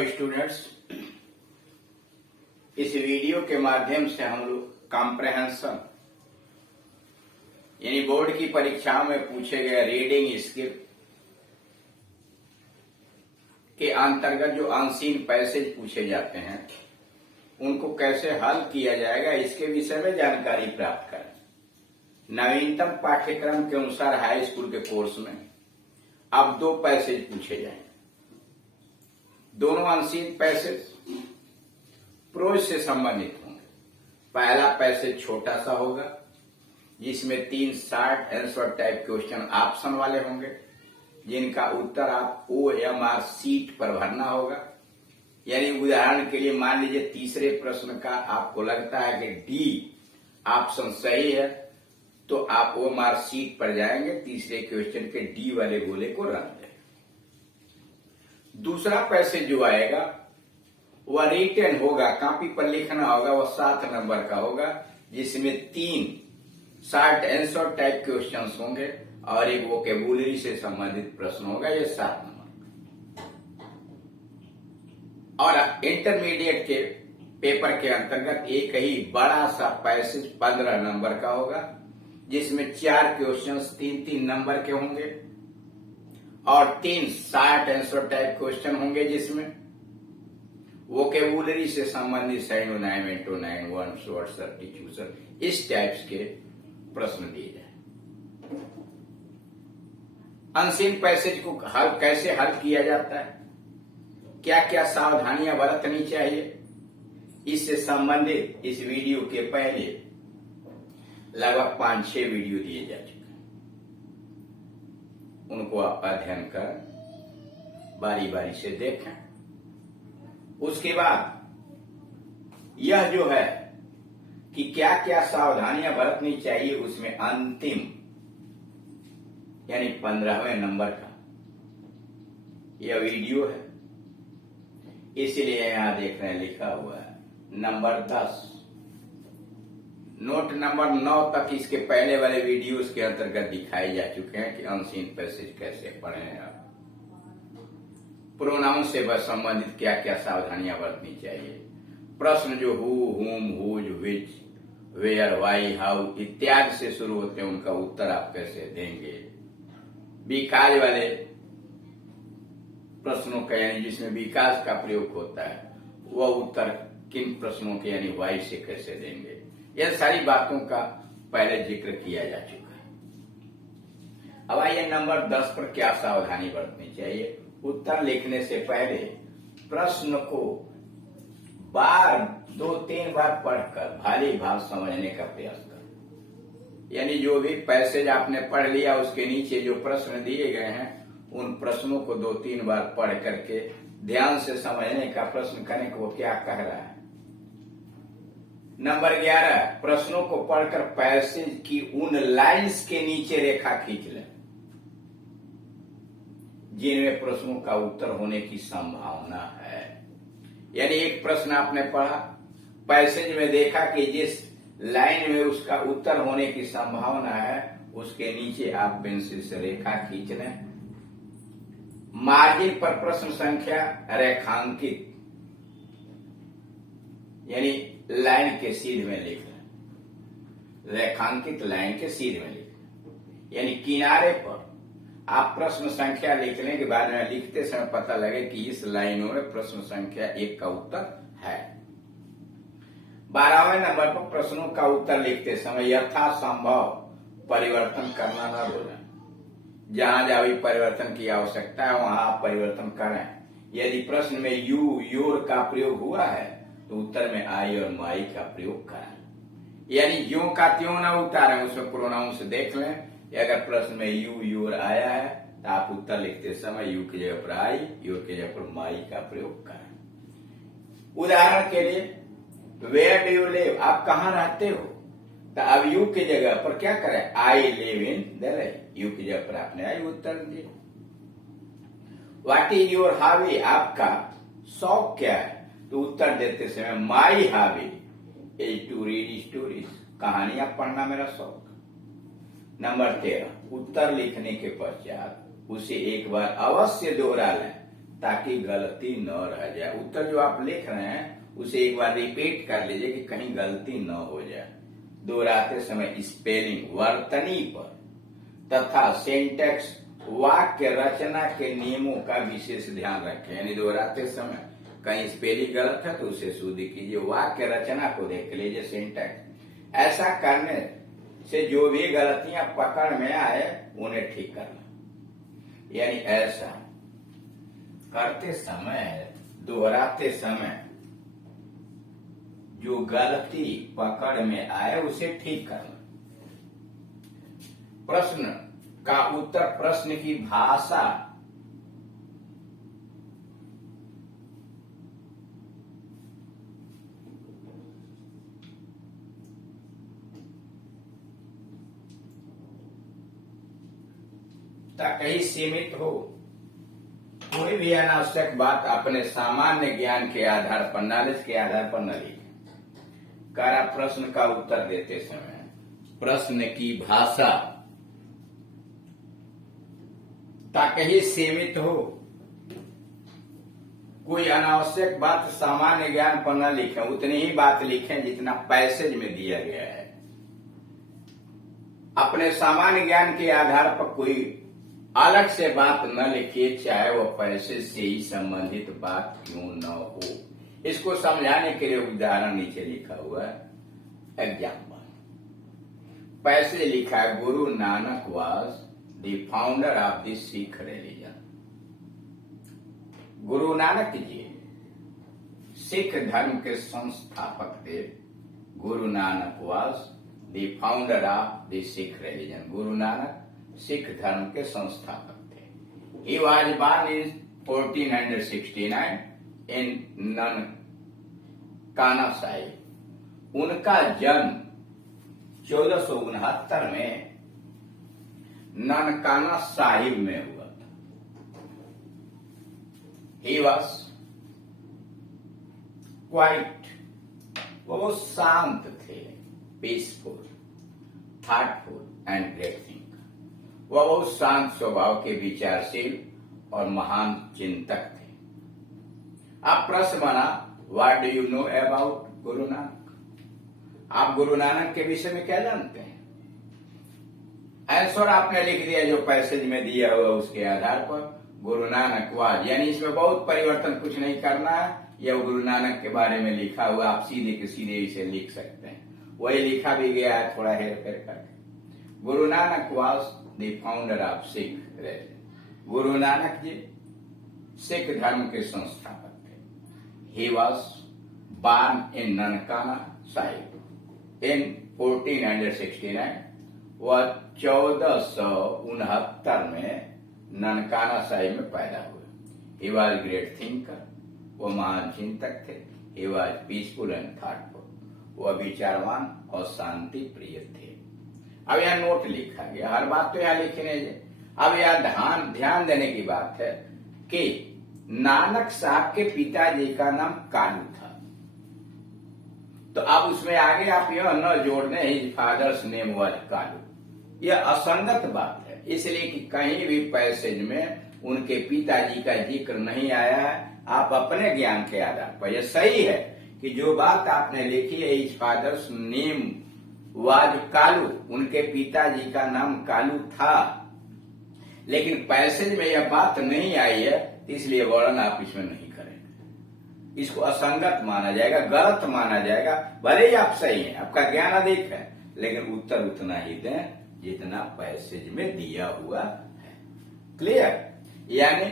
Hello students, इस video के माध्यम से हम लोग कॉम्प्रहेंशन यानी बोर्ड की परीक्षाओं में पूछे गए रीडिंग स्किल के अंतर्गत जो अनसीन पैसेज पूछे जाते हैं उनको कैसे हल किया जाएगा इसके विषय में जानकारी प्राप्त करें। नवीनतम पाठ्यक्रम के अनुसार हाई स्कूल के कोर्स में अब 2 पैसेज पूछे जाएंगे। दोनों अनसीन पैसेज प्रोज से संबंधित होंगे। पहला पैसेज छोटा सा होगा जिसमें 3 short answer type question option वाले होंगे जिनका उत्तर आप OMR शीट पर भरना होगा। यानी उदाहरण के लिए मान लीजिए तीसरे प्रश्न का आपको लगता है कि डी ऑप्शन सही है तो आप OMR शीट पर जाएंगे, तीसरे क्वेश्चन के डी वाले गोले को रख देंगे। दूसरा पैसेज जो आएगा वह रिटन होगा, कॉपी पर लिखना होगा, वह 7 नंबर का होगा जिसमें 3 शॉर्ट आंसर टाइप क्वेश्चंस होंगे और एक वोकेबुलरी से संबंधित प्रश्न होगा, ये 7 नंबर। और इंटरमीडिएट के पेपर के अंतर्गत एक ही बड़ा सा पैसेज 15 नंबर का होगा जिसमें 4 क्वेश्चंस 3-3 नंबर के होंगे और 3 शॉर्ट आंसर टाइप क्वेश्चन होंगे जिसमें वोकेबुलरी से संबंधित साइनोनाइम, एंटोनाइम, वर्ब्स, वर्ड्स, सब्स्टिट्यूशन इस टाइप्स के प्रश्न दिए जाए। अनसीन पैसेज को कैसे हल किया जाता है, क्या क्या सावधानियां बरतनी चाहिए, इससे संबंधित इस वीडियो के पहले लगभग 5-6 वीडियो दिए जा चुके हैं। उनको आप अध्ययन कर बारी बारी से देखें। उसके बाद यह जो है कि क्या क्या सावधानियां बरतनी चाहिए उसमें अंतिम यानी 15वें नंबर का यह वीडियो है, इसलिए यहां देख रहे हैं लिखा हुआ है नंबर 10। नोट नंबर 9 तक इसके पहले वाले वीडियोस के अंतर्गत दिखाए जा चुके हैं कि अनसीन पैसेज कैसे पढ़ें आप। प्रोनाउन से संबंधित क्या क्या सावधानियां बरतनी चाहिए, प्रश्न जो who, whom, whose, which, where, why, how इत्यादि से शुरू होते हैं उनका उत्तर आप कैसे देंगे। बिकॉज वाले प्रश्नों का यानी जिसमें बिकॉज का प्रयोग होता है वह उत्तर किन प्रश्नों के यानी वाई से कैसे देंगे, यह सारी बातों का पहले जिक्र किया जा चुका है। अब आइए नंबर 10 पर क्या सावधानी बरतनी चाहिए। उत्तर लिखने से पहले प्रश्न को 2-3 बार पढ़कर भाली भाव समझने का प्रयास करें। यानी जो भी पैसेज आपने पढ़ लिया उसके नीचे जो प्रश्न दिए गए हैं उन प्रश्नों को 2-3 बार पढ़ करके ध्यान से समझने का प्रश्न करें कि वो क्या कह रहा है। नंबर 11, प्रश्नों को पढ़कर पैसेज की उन लाइंस के नीचे रेखा खींच लें जिनमें प्रश्नों का उत्तर होने की संभावना है। यानी एक प्रश्न आपने पढ़ा, पैसेज में देखा कि जिस लाइन में उसका उत्तर होने की संभावना है उसके नीचे आप पेंसिल से रेखा खींच लें। मार्जिन पर प्रश्न संख्या रेखांकित यानी लाइन के सीध में लिख लें, रेखांकित लाइन के सीध में लिख लें। यानी किनारे पर आप प्रश्न संख्या लिखने के बाद में लिखते समय पता लगे कि इस लाइन में प्रश्न संख्या 1 का उत्तर है। 12वें नंबर पर प्रश्नों का उत्तर लिखते समय यथासंभव परिवर्तन करना न भूलें। जहां जहां भी परिवर्तन की आवश्यकता है वहां आप परिवर्तन करें। यदि प्रश्न में यू, योर का प्रयोग हुआ है तो उत्तर में आई और माई का प्रयोग करें। यानी यो का त्यों ना उतारें, उसमें प्रोनाउन से देख लें। अगर प्रश्न में यू, योर आया है तो आप उत्तर लिखते समय यू की जगह पर आई, योर की जगह पर माई का प्रयोग करें। उदाहरण के लिए वेयर डू यू लिव, आप कहां रहते हो, तो अब यू की जगह पर क्या करें, I live in Delhi, you की जगह पर आपने आई उत्तर दिया। व्हाट इज योर हॉबी, आपका शौक क्या है, तो उत्तर देते समय my hobby is to read stories, कहानियां पढ़ना मेरा शौक। नंबर 13, उत्तर लिखने के पश्चात उसे एक बार अवश्य दोहरा लें ताकि गलती न रह जाए। उत्तर जो आप लिख रहे हैं उसे एक बार रिपीट कर लीजिए कि कहीं गलती न हो जाए। दोहराते समय स्पेलिंग, वर्तनी पर तथा सिंटैक्स, वाक्य रचना के नियमों का विशेष ध्यान रखें। यानी दोहराते समय कहीं स्पेलिंग गलत है तो उसे शुद्ध कीजिए, वाक्य रचना को देख लीजिए, सिंटैक्स। ऐसा करने से जो भी गलतियां पकड़ में आए उन्हें ठीक करना। यानी ऐसा करते समय, दोहराते समय जो गलती पकड़ में आए उसे ठीक करना। प्रश्न का उत्तर, प्रश्न की भाषा तक ही सीमित हो। कोई भी अनावश्यक बात अपने सामान्य ज्ञान के आधार पर, नॉलेज के आधार पर न लिखें। करा प्रश्न का उत्तर देते समय प्रश्न की भाषा तक ही सीमित हो। कोई अनावश्यक बात सामान्य ज्ञान पर न लिखें, उतनी ही बात लिखें जितना पैसेज में दिया गया है। अपने सामान्य ज्ञान के आधार पर कोई अलग से बात न लिखिए, चाहे वह पैसे से ही संबंधित बात क्यों न हो। इसको समझाने के लिए उदाहरण नीचे लिखा हुआ है। एग्जाम्पल, पैसे लिखा है, गुरु Nanak was the founder of the Sikh religion. Guru Nanak ji Sikh धर्म के संस्थापक थे। गुरु Nanak was the founder of the Sikh religion. Guru Nanak Sikh धर्म के संस्थापक थे। He was born in 1469 in Nankana Sahib. उनका जन्म 1469 में ननकाना साहिब में हुआ था। He was quite, वो शांत थे, peaceful, thoughtful and great thinker. वह बहुत शांत स्वभाव के विचारशील और महान चिंतक थे। अब प्रश्न बना, what do you know about Guru Nanak? आप गुरु नानक के विषय में क्या जानते हैं? आंसर आपने लिख दिया जो पैसेज में दिया हुआ उसके आधार पर। गुरु नानक वाज, यानी इसमें बहुत परिवर्तन कुछ नहीं करना है। यह गुरु नानक के बारे में लिखा हुआ, आप सीधे के सीधे इसे लिख सकते हैं। वही लिखा भी गया है, थोड़ा हेर फेर करके। Guru Nanak was the founder of Sikh religion. Guru Nanak ji Sikh धर्म के संस्थापक थे। He was born in Nankana Sahib in 1469। वह 1469 में ननकाना साहिब में पैदा हुए। ही वॉज ग्रेट थिंकर, वो महान चिंतक थे। He was peaceful and thoughtful, वह विचारवान और शांति प्रिय थे। अब यह नोट लिखा गया, हर बात तो यहां लिखने। अब यह ध्यान देने की बात है कि नानक साहब के पिताजी का नाम कालू था। तो अब उसमें आगे आप यह न जोड़ने, his father's name was Kalu. यह असंगत बात है, इसलिए कि कहीं भी पैसेज में उनके पिताजी का जिक्र नहीं आया है। आप अपने ज्ञान के आधार पर, यह सही है कि जो बात आपने लिखी है, his father's name was Kalu, उनके पिताजी का नाम कालू था, लेकिन पैसेज में यह बात नहीं आई है, इसलिए वर्णन आप इसमें नहीं करेंगे। इसको असंगत माना जाएगा, गलत माना जाएगा। भले ही आप सही हैं, आपका ज्ञान अधिक है, लेकिन उत्तर उतना ही दें जितना पैसेज में दिया हुआ है। क्लियर? यानी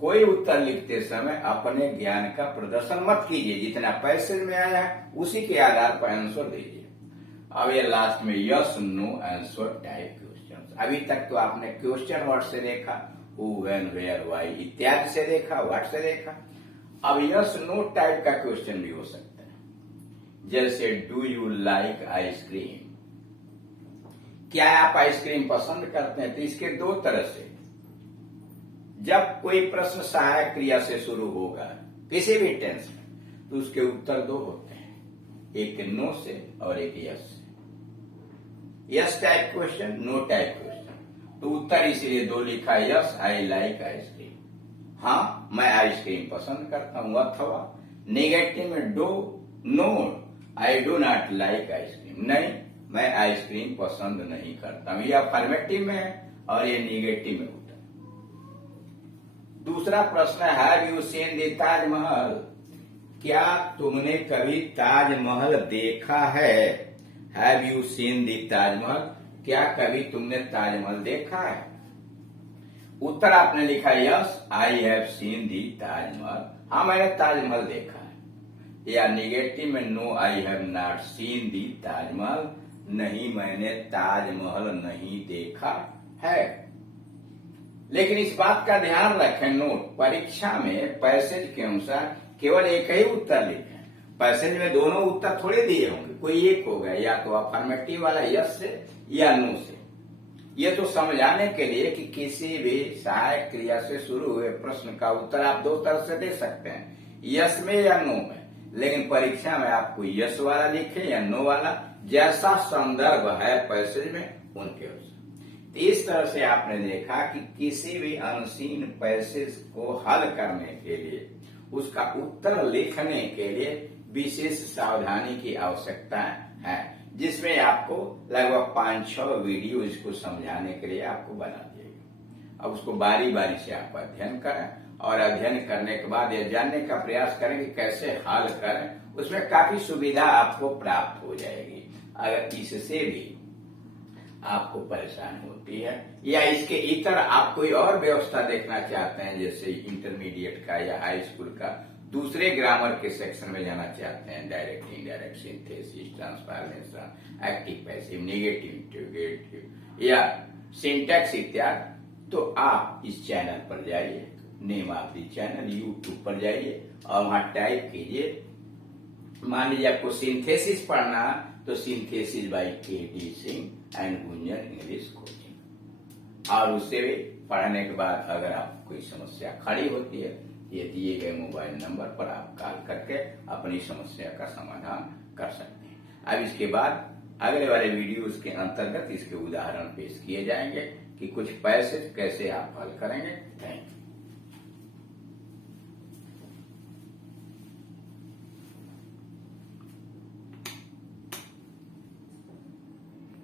कोई उत्तर लिखते समय अपने ज्ञान का प्रदर्शन मत कीजिए, जितना पैसेज में आया है उसी के आधार पर आंसर दीजिए। अब ये लास्ट में yes no answer type question. अभी तक तो आपने क्वेश्चन वर्ड से देखा, हु, व्हेन, वेयर, व्हाई इत्यादि से देखा, व्हाट से देखा। अब यस नो टाइप का क्वेश्चन भी हो सकता है। जैसे डू यू लाइक आइसक्रीम, क्या आप आइसक्रीम पसंद करते हैं? तो इसके दो तरह से, जब कोई प्रश्न सहायक क्रिया से शुरू होगा किसी भी टेंस में, तो उसके उत्तर दो होते हैं, एक नो से और एक यस से। Yes type question, no type question. तो उत्तर इसीलिए दो लिखा, यस आई लाइक आइसक्रीम। हाँ मैं आइसक्रीम पसंद करता हूँ, अथवा नेगेटिव में do no I do not like ice cream, नहीं मैं आइसक्रीम पसंद नहीं करता हूँ। यह अफर्मेटिव में है और ये निगेटिव में होता है। दूसरा प्रश्न है, have you seen the Taj Mahal, क्या तुमने कभी ताजमहल देखा है? Have you seen the Taj Mahal, क्या कभी तुमने ताजमहल देखा है? उत्तर आपने लिखा yes I have seen the Taj Mahal, हाँ मैंने ताजमहल देखा है। या निगेटिव में no I have not seen the Taj Mahal, नहीं मैंने ताजमहल नहीं देखा है। लेकिन इस बात का ध्यान रखें, नोट, परीक्षा में पैसेज के अनुसार केवल एक ही उत्तर लिखें। पैसेज में दोनों उत्तर थोड़े दिए होंगे, कोई एक होगा, या तो अफर्मेटिव वाला यस से या नो से। ये तो समझाने के लिए कि किसी भी सहायक क्रिया से शुरू हुए प्रश्न का उत्तर आप दो तरह से दे सकते हैं, यस में या नो में। लेकिन परीक्षा में आपको यस वाला लिखे या नो वाला, जैसा संदर्भ है पैसेज में उनके अनुसार। इस तरह से आपने देखा कि किसी भी अनसीन पैसेज को हल करने के लिए, उसका उत्तर लिखने के लिए विशेष सावधानी की आवश्यकता है, जिसमें आपको लगभग 5-6 वीडियो इसको समझाने के लिए आपको बना दिएगा। अब उसको बारी बारी से आप अध्ययन करें और अध्ययन करने के बाद यह जानने का प्रयास करें कि कैसे हल करें। उसमें काफी सुविधा आपको प्राप्त हो जाएगी। अगर इससे भी आपको परेशानी होती है या इसके इतर आप कोई और व्यवस्था देखना चाहते हैं, जैसे इंटरमीडिएट का या हाई स्कूल का दूसरे ग्रामर के सेक्शन में जाना चाहते हैं, direct, indirect, synthesis, transformation, active, passive, negative, integrative या सिंटैक्स इत्यादि, तो आप इस चैनल पर जाइए, name of the channel, YouTube पर जाइए और वहां टाइप कीजिए। मान लीजिए आपको सिंथेसिस पढ़ना, तो synthesis by KD. Singh and Gunjan English coaching, और उससे पढ़ने के बाद अगर आपको कोई समस्या खड़ी होती है, ये दिए गए मोबाइल नंबर पर आप कॉल करके अपनी समस्या का समाधान कर सकते हैं। अब इसके बाद अगले वाले वीडियोस के अंतर्गत इसके उदाहरण पेश किए जाएंगे कि कुछ पैसेज कैसे आप हल करेंगे। Thank you.